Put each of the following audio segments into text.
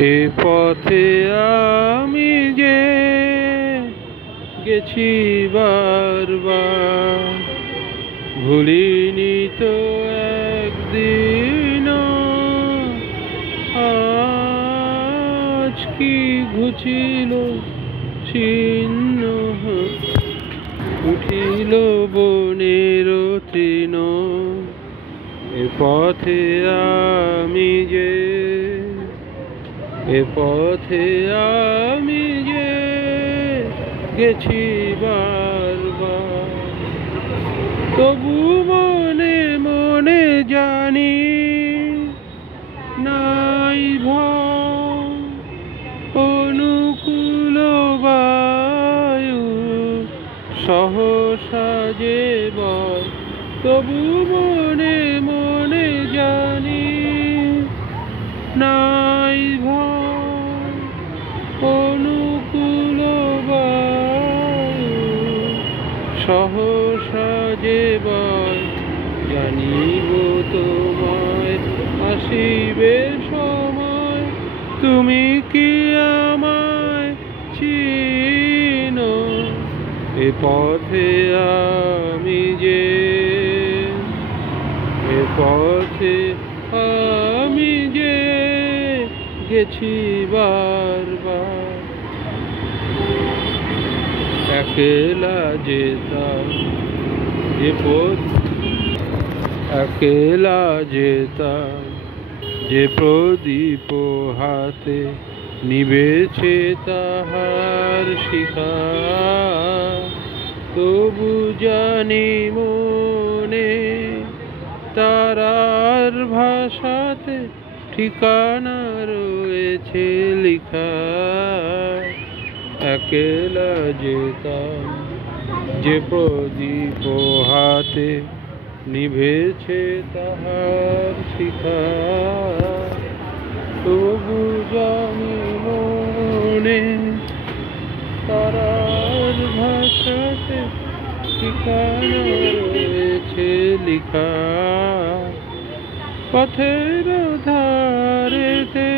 এ পথে আমি যে গেছি বারবার, ভুলিনি তো একদিন। আজ কি ঘুচিল ছিন্ন উঠিল বনের তৃণ। এ পথে আমি যে, এ পথে আমি যে গেছি বারবার, তবু মনে মনে জানি নাই ভয়। অনুকূল বায়ু সহসা যে বয়, তবু মনে মনে জানি নাই ভয়। অনুকূল বায়ু সহসা যে বয়, জানিব তোমায় আসিবে সময়। তুমি কি আমায় চিনো? এ পথে আমি যে, এ পথে আমি যে গেছি বারবার। একলা যেতাম যে পথ, একলা যেতাম যে প্রদীপ হাতে, নিবেছে তাহার শিখা। তবু জানি মনে তারার ভাষাতে ঠিকানা রয়েছে লিখা। একলা যেতাম যে প্রদীপ হাতে, নিভেছে তাহার শিখা। তবু জানি মনে তারার ভাষাতে ঠিকানা রয়েছে লিখা। পথের ধারেতে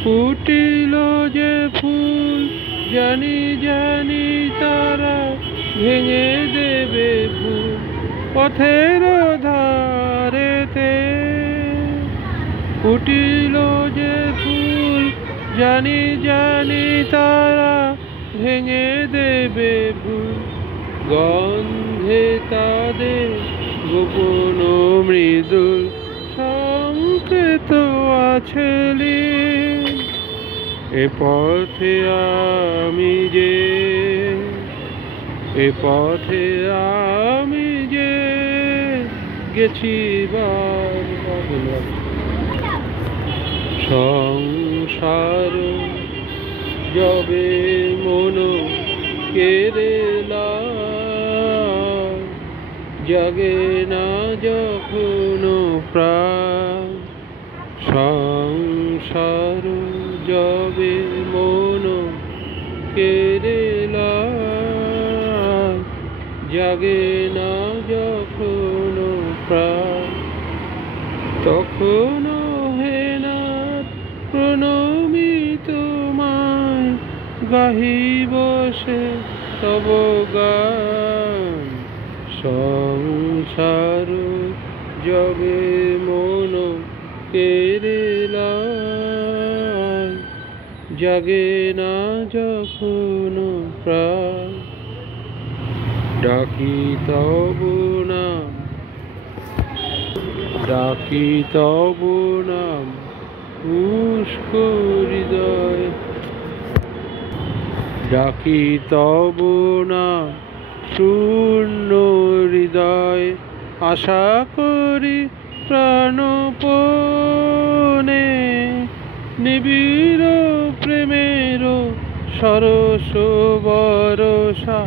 ফুটিল যে ফুল, জানি জানি তারা ভেঙে দেবে ফুল। পথের ধারেতে ফুটিল যে ফুল, জানি জানি তারা ভেঙে দেবে ফুল। গন্ধে তাদের গোপন মৃদুল সংকেত আছে লীন। এ পথে আমি যে, এ পথে আমি যে গেছি বারবার। সংসার যবে মন কেড়েলা, জাগে না যখন প্রাণ। সংসার যবে মন কেড়েলা, জাগে না যখন প্রাণ। তখন হে নাথ প্রণমি তোমায়, গাহিব সে তব গান। সংসার যবে মন কেড়েলা, জাগে না যখন প্রাণ। ডাকি তব নাম, ডাকি তব নাম শুষ্ক হৃদয়। ডাকি তব নাম শূন্য হৃদয়, আশা করি প্রাণপণে। নিবিড় প্রেমের সরস বরষা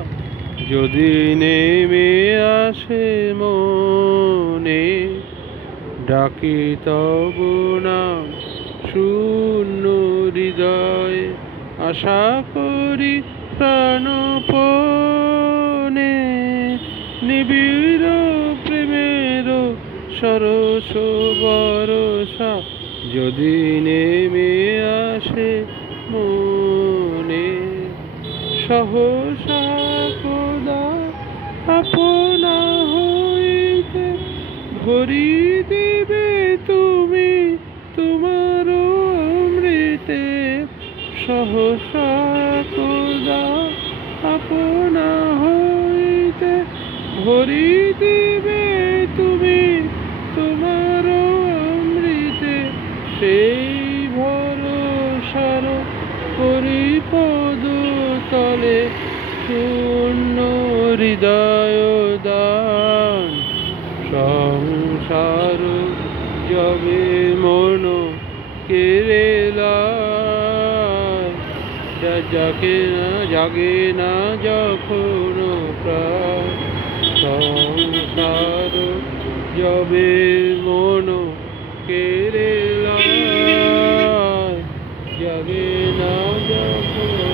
যদি নেমে আসে মনে। ডাকি তব নাম শূন্য হৃদয়, আশা করি প্রাণপণে। নিবিড় প্রেমের সরস বরষা যদি নেমে আসে মনে সহসা খোদা আপনা হইতে ভরি দিবে তুমি তোমার অমৃতে সহসা খোদা আপনা হইতে ভরি দিবে তুমি তোমার অমৃতে সেই ভরসার পরিপদ তলে শূন্য হৃদয় দান সংসার যবে মন কেরেলা জাগে না যখন প্রাণ সংসার যবে মন কেরেলা জাগে না যখন